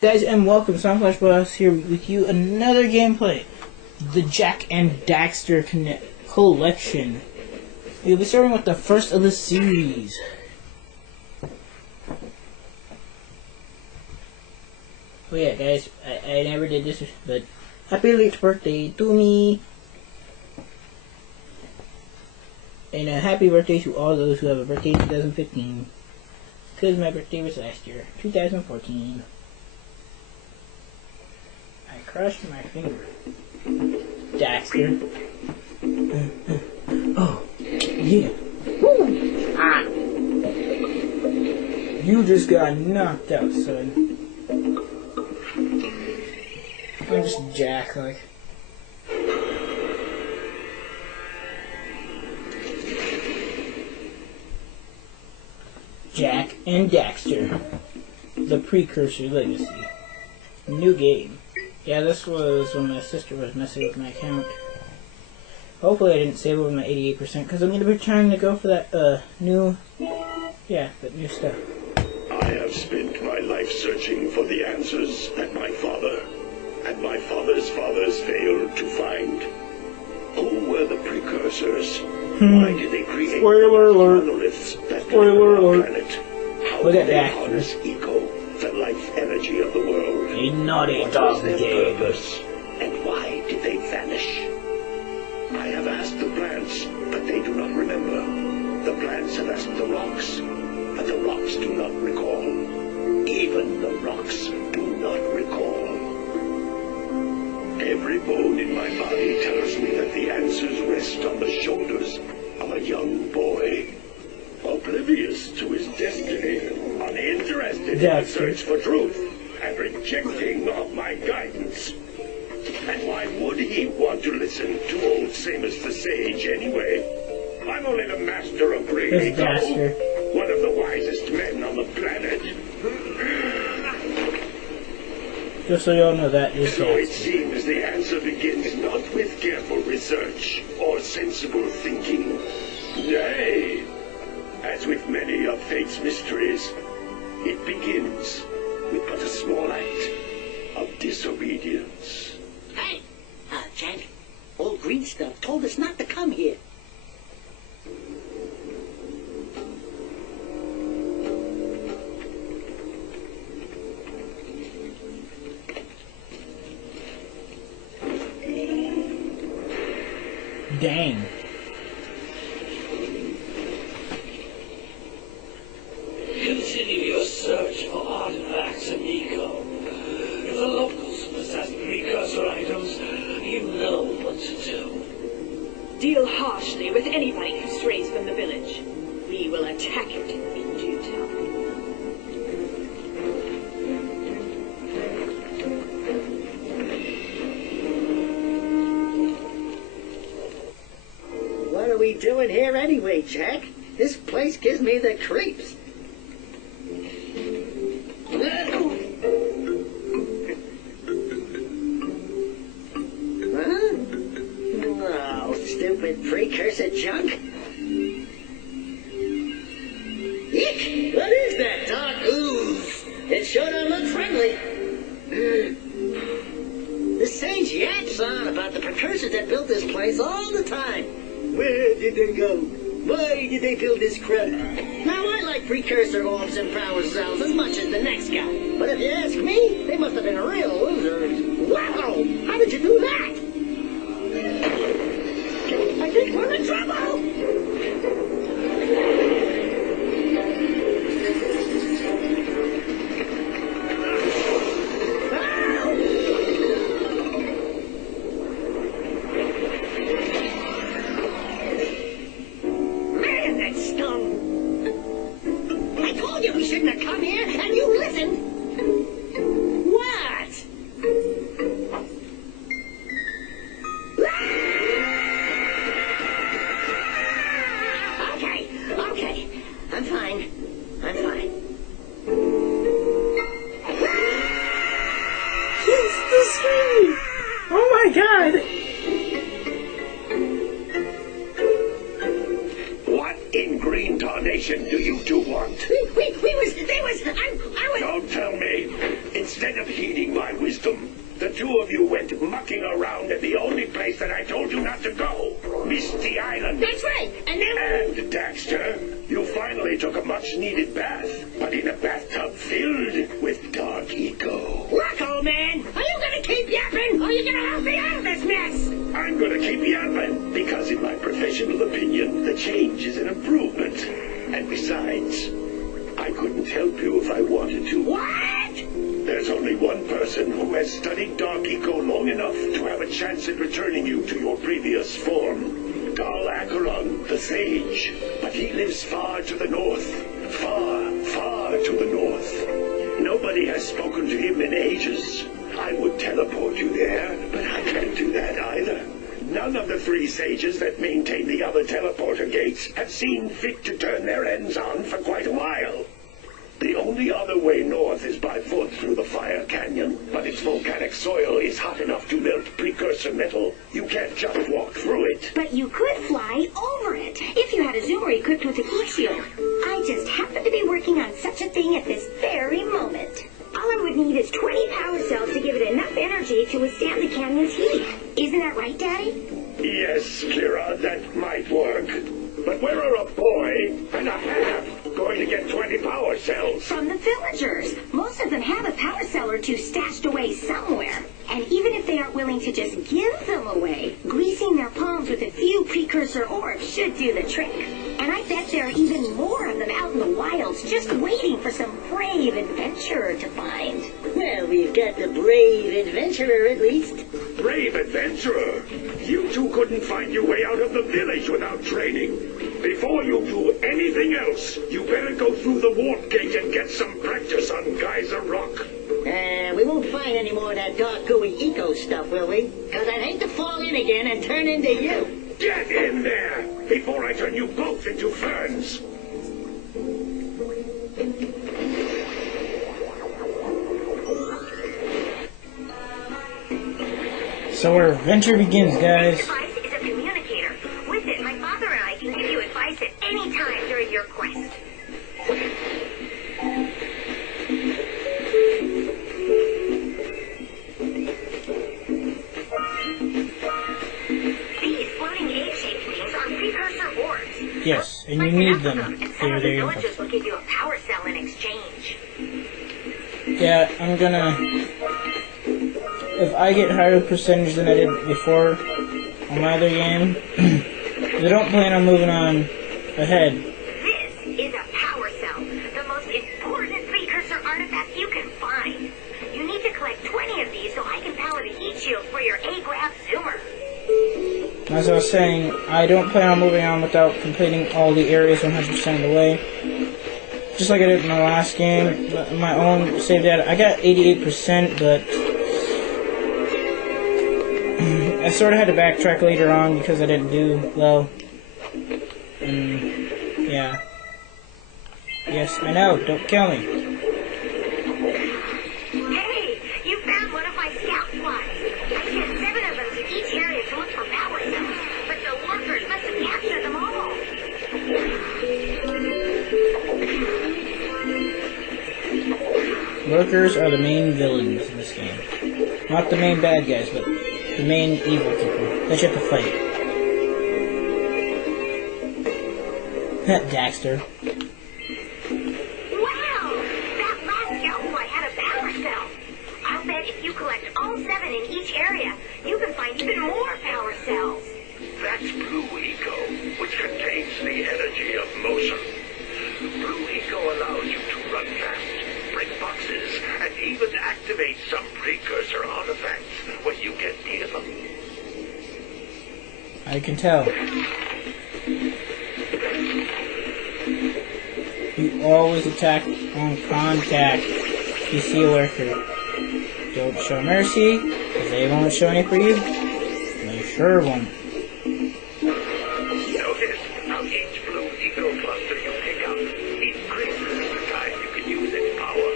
Guys, and welcome. Soundflash Boss here with you. Another gameplay. The Jack and Daxter collection. We'll be starting with the first of the series. Oh yeah, guys, I never did this, but happy late birthday to me. And a happy birthday to all those who have a birthday in 2015. Because my birthday was last year, 2014. I crushed my finger. Daxter. Oh, yeah. Woo. Ah. You just got knocked out, son. I'm just Jack, like. Jack and Daxter. The Precursor Legacy. New game. Yeah, this was when my sister was messing with my account. Hopefully I didn't save over my 88% because I'm going to be trying to go for that new stuff. I have spent my life searching for the answers that my father and my father's fathers failed to find. Who were the precursors? Why did they create monoliths that Spoiler alert. planet? How Look did at they that. harness eco, the life energy of the world? A naughty What dog was their game. purpose? And why did they vanish? I have asked the plants, but they do not remember. The plants have asked the rocks, but the rocks do not recall. Even the rocks do not recall. Every bone in my body tells me that the answers rest on the shoulders of a young boy. Oblivious to his destiny, uninterested in the search for truth, and rejecting of my guidance. And why would he want to listen to old Samus the Sage anyway? I'm only the master of great There's ego, Daxter. one of the wisest men on the planet. Just so y'all know that is So it Daxter. seems the answer begins not with careful research or sensible thinking. Nay, as with many of fate's mysteries, it begins with but a small act of disobedience. Hey! Jack, old green stuff told us not to come here. Dang. Continue your search for artifacts and eco. If the locals possess precursor items, you know what to do. Deal harshly with anybody who strays from the village. We will attack it in due time. What are we doing here anyway, Jack? This place gives me the creeps. Huh? Oh, stupid precursor junk. Eek! What is that dark ooze? It sure don't look friendly. The sage yaps on about the precursors that built this place all the time. Where did they go? Why did they build this crap? Now, I like precursor orbs and power cells as much as the next guy. But if you ask me, they must have been real losers. Wow! How did you do that? I think we're in trouble! Man, that stung! I told you we shouldn't have come here, and you listened! What? Okay. I'm fine. He's the screaming. Oh my god. What in green tarnation do you two want? They was, I Don't tell me. Instead of heeding my wisdom, the two of you went mucking around at the only place that I told you not to go, Misty Island. That's right. And then... And, Daxter, you finally took a much-needed bath, but in a bathtub filled with dark eco. Look, old man, are you gonna keep yapping, or are you gonna help me out of this mess? I'm gonna keep yapping, because in my professional opinion, the change is an improvement. And besides, I couldn't help you if I wanted to. What? There's only one person who has studied Dark Eco long enough to have a chance at returning you to your previous form. Dal Acheron, the Sage. But he lives far to the north. Far, far to the north. Nobody has spoken to him in ages. I would teleport you there, but I can't do that either. None of the three sages that maintain the other teleporter gates have seen fit to turn their ends on for quite a while. The only other way north is by foot through the Fire Canyon, but its volcanic soil is hot enough to melt precursor metal. You can't just walk through it. But you could fly over it, if you had a zoomer equipped with a heat shield. I just happen to be working on such a thing at this very moment. All I would need is 20 power cells to give it enough energy to withstand the canyon's heat. Isn't that right, Daddy? Yes, Kira, that might work. But where are a boy and a half going to get 20 power cells? From the villagers. Most of them have a power cell or two stashed away somewhere. And even if they aren't willing to just give them away, greasing their palms with a few precursor orbs should do the trick. And I bet there are even more of them out in the wilds just waiting for some brave adventurer to find. Well, we've got the brave adventurer at least. Brave adventurer! You two couldn't find your way out of the village without training. Before you do anything else, you better go through the warp gate and get some practice on Geyser Rock. We won't find any more of that dark gooey eco stuff, will we? Because I'd hate to fall in again and turn into you. Get in there before I turn you both into ferns. So our adventure begins, guys. This device is a communicator. With it, my father and I can give you advice at any time during your quest. These floating egg-shaped things are precursor orbs. Yes, and you need them. And some of the villagers will give you a power cell in exchange. Yeah, I'm gonna... If I get higher percentage than I did before on my other game, I don't plan on moving on ahead. This is a power cell, the most important precursor artifact you can find. You need to collect 20 of these so I can power the heat shield for your A-graph zoomer. As I was saying, I don't plan on moving on without completing all the areas 100% of the way. Just like I did in the last game, my own save data. I got 88%, but I sort of had to backtrack later on because I didn't do well. And yeah. Yes, I know. Don't kill me. Hey, you found one of my scout flies. I sent 7 of them to each area to look for power cells, but the workers must have captured them all. Workers are the main villains in this game. Not the main bad guys, but the main evil people that you have to fight. Daxter. Wow! That last scout fly had a power cell. I'll bet if you collect all 7 in each area, you can find even more power cells. That's Blue Eco, which contains the energy of motion. Blue Eco allows you to run fast, break boxes, and even activate some precursor artifacts when you get near them. I can tell. You always attack on contact. You see a worker. Don't show mercy, because they won't show any for you. They sure won't. Notice how each Blue Eco cluster you pick up increases the time you can use its power.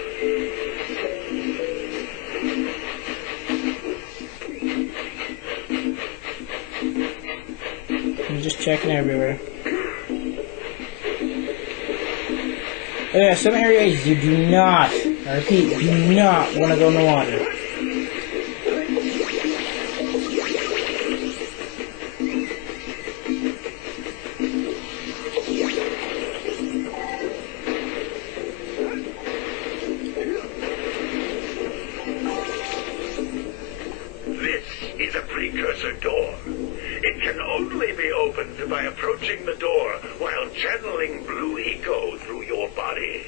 I'm just checking everywhere. Oh yeah, some areas you do not I repeat, do not want to go in the water. This is a precursor door. It can only be opened by approaching the door while channeling blue eco through your body.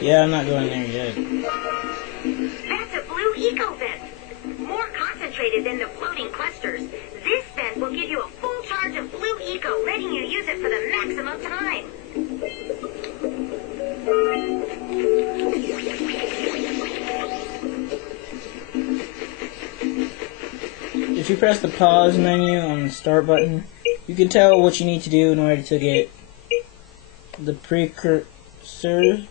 Yeah, I'm not going there yet. That's a blue eco vent. More concentrated than the floating clusters. This vent will give you a full charge of blue eco, letting you use it for the maximum time. If you press the pause menu on the start button, you can tell what you need to do in order to get the precursor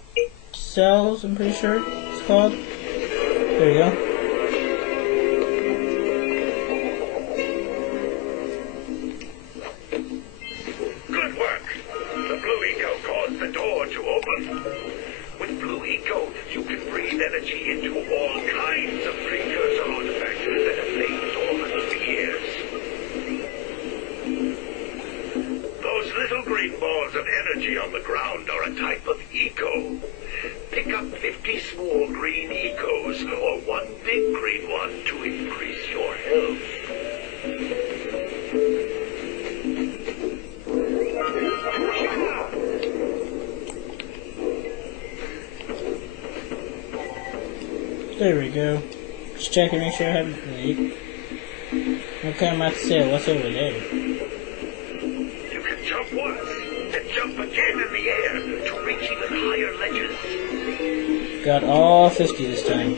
cells, I'm pretty sure it's called. There you go. Good work. The blue eco caused the door to open. With blue eco, you can breathe energy into all kinds of precursor artifacts that have lain dormant for years. Those little green balls of energy on the ground are a type of eco. Pick up 50 small green ecos or one big green one to increase your health. There we go. Just checking, make sure I haven't played. Okay, I'm about to say, what's over there? You can jump once, then jump again in the air to reach even higher ledges. Got all 50 this time.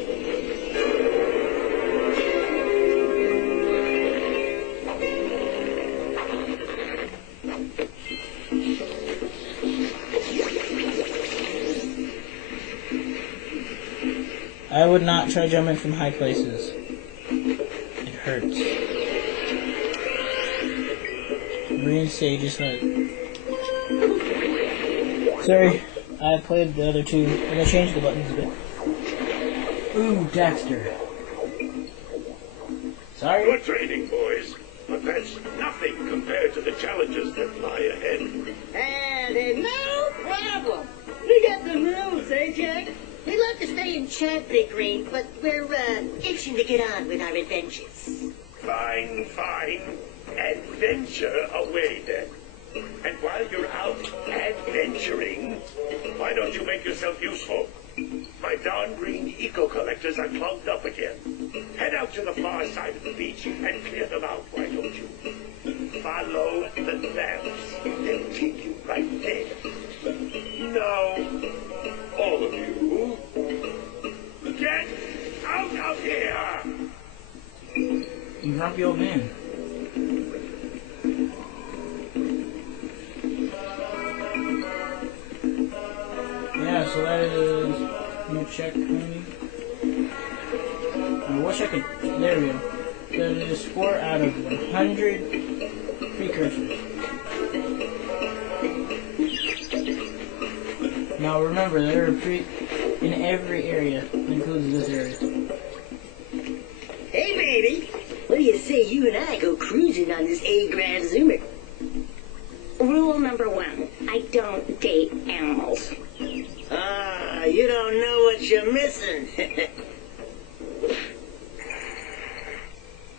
I would not try jumping from high places. It hurts. Green Sage's hut. Sorry, I played the other two, and I changed the buttons a bit. Ooh, Daxter. Sorry? Good training, boys, but that's nothing compared to the challenges that lie ahead. And no problem. We got the rules, eh, Jack? We'd love to stay in chat, Big Green, but we're itching to get on with our adventures. Fine, fine. Adventure away, then. And while you're out adventuring, why don't you make yourself useful? My darn green eco-collectors are clogged up again. Head out to the far side of the beach and clear them out, why don't you? Follow the lamps. They'll take you right there. Now, all of you, get out of here! You grumpy old man. Yeah, so that is... Let me check, maybe. I wish I could... There we go. That is 4 out of 100 precursors. Now remember, there are in every area, including this area. Hey, baby. What do you say you and I go cruising on this A-Grand Zoomer? Rule number 1, I don't date animals. Ah, you don't know what you're missing.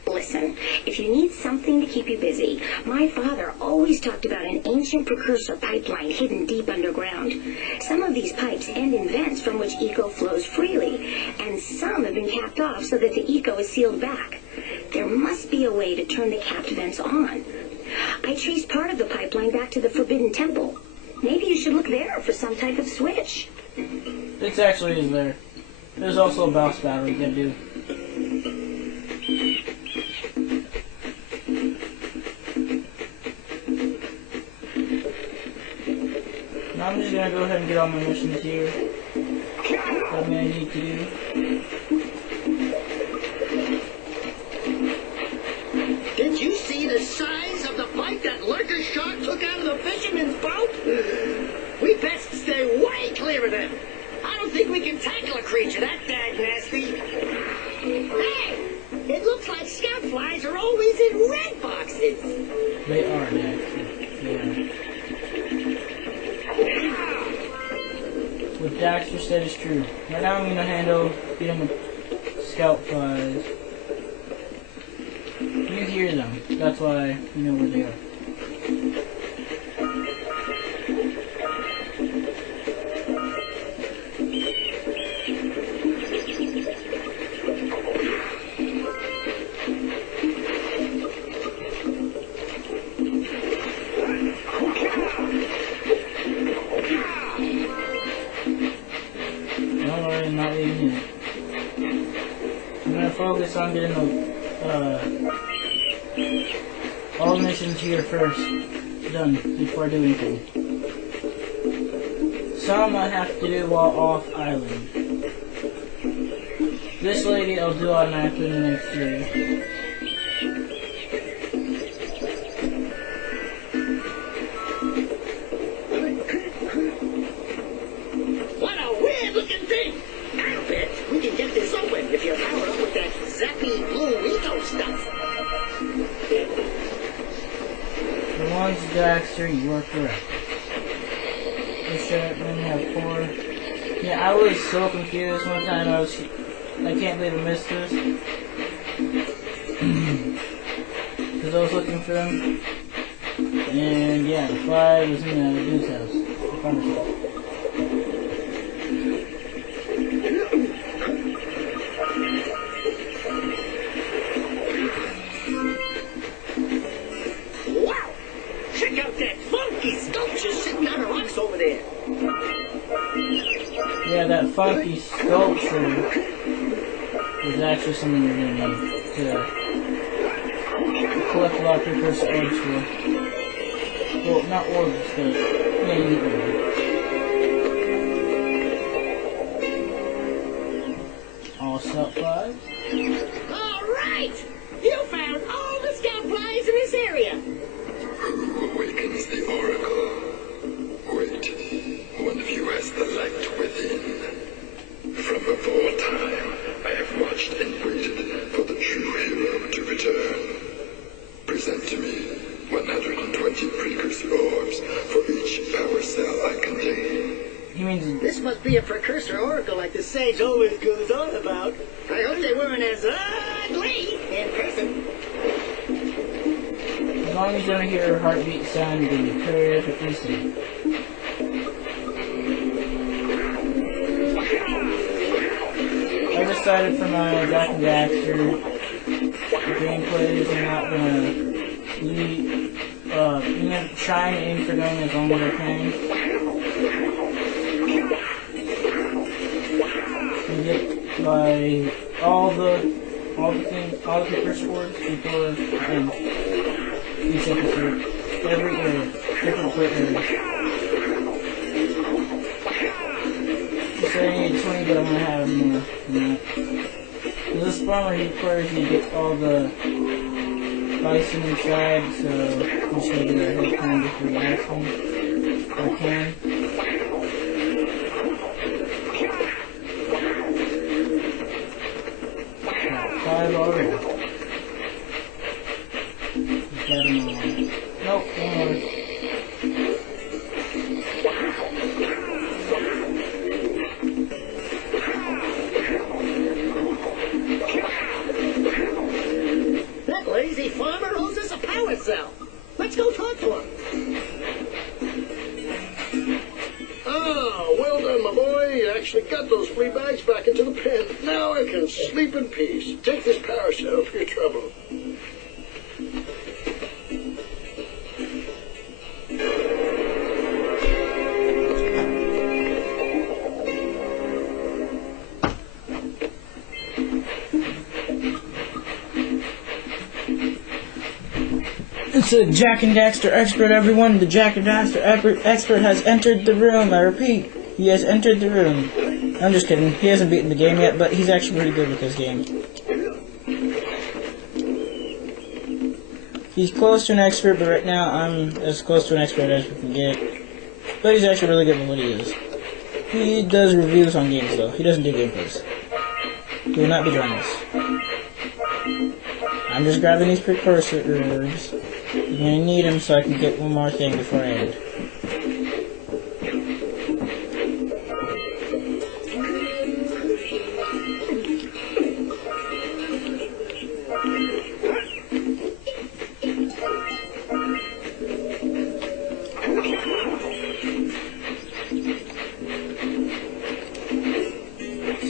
Listen, if you need something to keep you busy, my father always talked about an ancient precursor pipeline hidden deep underground. Some of these pipes end in vents from which eco flows freely, and some have been capped off so that the eco is sealed back. There must be a way to turn the capped vents on. I traced part of the pipeline back to the Forbidden Temple. Maybe you should look there for some type of switch. It actually is there. There's also a boss battle you can do. Now I'm just gonna go ahead and get all my missions here. What I need to do. Did you see the size of the bite that lurker shark took out of the fisherman's boat? We best can tackle a creature that dag nasty. Hey! It looks like scout flies are always in red boxes. They are, Daxter. Yeah. What Daxter said is true. Right now I'm going to handle getting with scout flies. You hear them. That's why you know where they are. Don't worry, I'm not leaving yet. I'm going to focus on getting all the missions here first done before I do anything. Some I have to do while off island. This lady I'll do automatically in the next series. What a weird looking thing! I'll bet we can get this open if you power up with that zappy blue eco stuff. For once, Daxter, you are correct. This should only have 4. Yeah, I was so confused one time. I can't believe I missed this. Because I was looking for them. And yeah, the 5 was in the dude's house. The farmer's house. Wow! Check out that funky sculpture sitting on the rocks over there. Yeah, that funky sculpture is actually something you're going to need to collect a lot of precursor orbs for. Well, not orbs, but yeah, you need them. All scout flies. All right! You found all the scout flies in this area. Who awakens the oracle? Wait, one of you has the light within. From of all time, I have watched and waited for the true hero to return. Present to me 120 precursor orbs for each power cell I contain. He means This must be a precursor oracle like the sage always goes on about. I hope they weren't as ugly in person. as long as you don't hear a heartbeat sound, you're going to be perfectly safe. I decided for my Jack and Daxter gameplays, I'm not gonna try and aim for them as long as I can. And get by all the precursor boards before and each episode. Every area, different per area. So I need 20, but I'm gonna have more than that. Because this farmer, he requires you to get all the bison inside, so I'm just gonna do that ahead of time before the next one. If I can. Got 5 already. Got them all. Nope, one more. That lazy farmer owes us a power cell. Let's go talk to him. Ah, well done, my boy. You actually got those flea bags back into the pen. Now I can sleep in peace. Take this power cell for your trouble. It's a Jack and Daxter expert, everyone. The Jack and Daxter expert has entered the room. I repeat, he has entered the room. I'm just kidding. He hasn't beaten the game yet, but he's actually pretty good with this game. He's close to an expert, but right now I'm as close to an expert as we can get. But he's actually really good with what he is. He does reviews on games though. He doesn't do gameplays. He will not be joining us. I'm just grabbing these precursor herbs. I'm gonna need them so I can get one more thing before I end.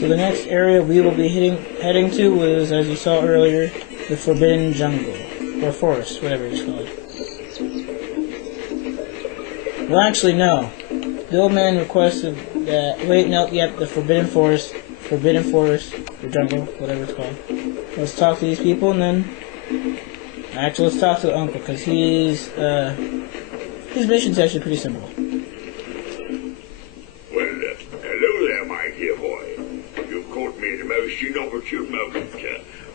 So the next area we will be heading to was, as you saw earlier, the Forbidden Jungle. Or Forest, whatever it's called. Well, actually, no. The old man requested that... Wait, no, yep, the Forbidden Forest, or Jungle, whatever it's called. Let's talk to these people, and then... Actually, let's talk to the uncle, because his mission's actually pretty simple. Hello there, my dear boy. You've caught me in a most inopportune moment.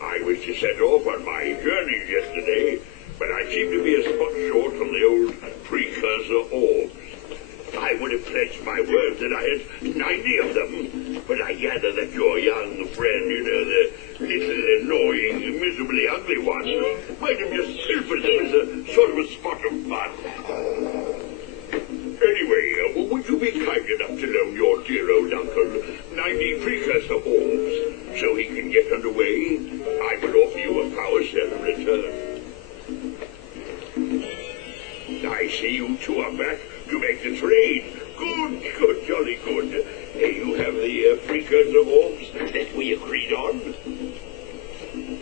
I was to set off on my journey yesterday, but I seem to be a spot short on the old precursor orbs. I would have pledged my word that I had 90 of them, but I gather that your young friend, the little annoying, miserably ugly one, might have just pilfered them as a sort of a spot of fun. Anyway, would you be kind enough to loan your dear old uncle 90 precursor orbs so he can get underway? I will offer you a power cell in return. I see you two are back to make the trade. Good, jolly good. You have the precursor orbs that we agreed on.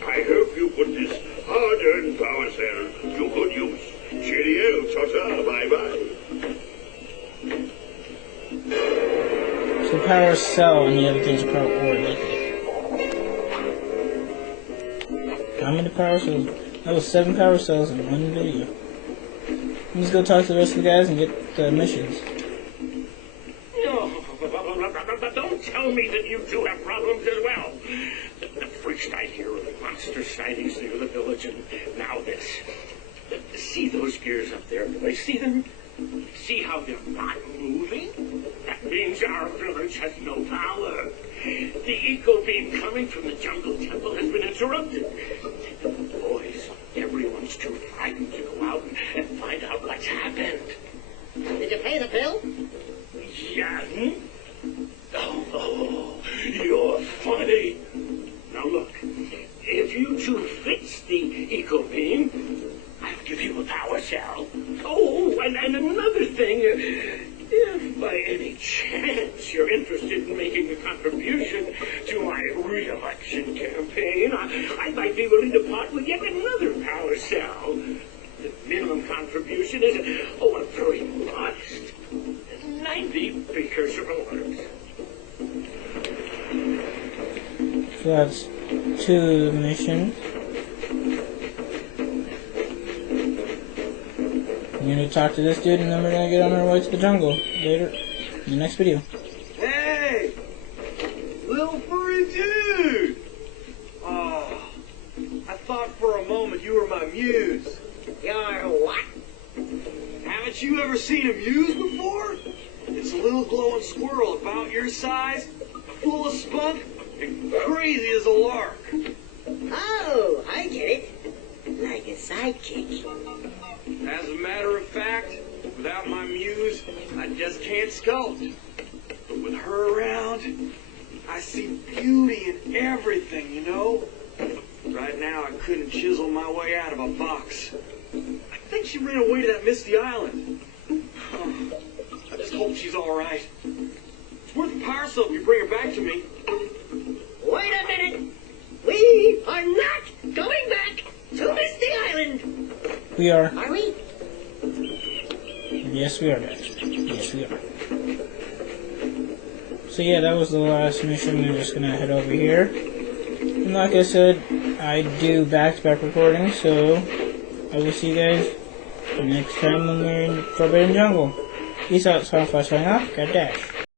I hope you put this hard-earned power cell to good use. Cheerio, ta-ta, bye-bye. So power cell and the other things are power ore, likely. How many power cells? That was 7 power cells in one video. Let's go talk to the rest of the guys and get the missions. No, don't tell me that you two have problems as well. The first I hear of monster sightings near the village, and now this. See those gears up there, Billy? See them? See how they're not moving? That means our village has no power. The eco beam coming from the jungle temple has been interrupted. Boys, everyone's too frightened to go out and find out what's happened. Did you pay the bill? Yeah. Oh, you're funny. Now look, if you two fix the eco beam, I'll give you a power cell. Oh, and another thing, if by any chance you're interested in making a contribution to my re-election campaign, I might be willing to part with yet another power cell. The minimum contribution is, a very modest 90 precursor orbs. So that's 2 missions. I'm gonna talk to this dude and then we're gonna get on our way to the jungle later in the next video. Hey! Little furry dude! Oh, I thought for a moment you were my muse. You're what? Haven't you ever seen a muse before? It's a little glowing squirrel about your size, full of spunk, and crazy as a lark. Oh, I get it. Like a sidekick. As a matter of fact, without my muse, I just can't sculpt. But with her around, I see beauty in everything, you know? Right now, I couldn't chisel my way out of a box. I think she ran away to that misty island. I just hope she's all right. It's worth a power cell if you bring her back to me. Wait a minute. We are not going back to Misty Island. We are. Are we? Yes, we are, guys. Yes, we are. So yeah, that was the last mission. We're just gonna head over here. And like I said, I do back-to-back recordings, so I will see you guys next time when we're in Forbidden Jungle. Peace out, Soundflash signing off. God dash.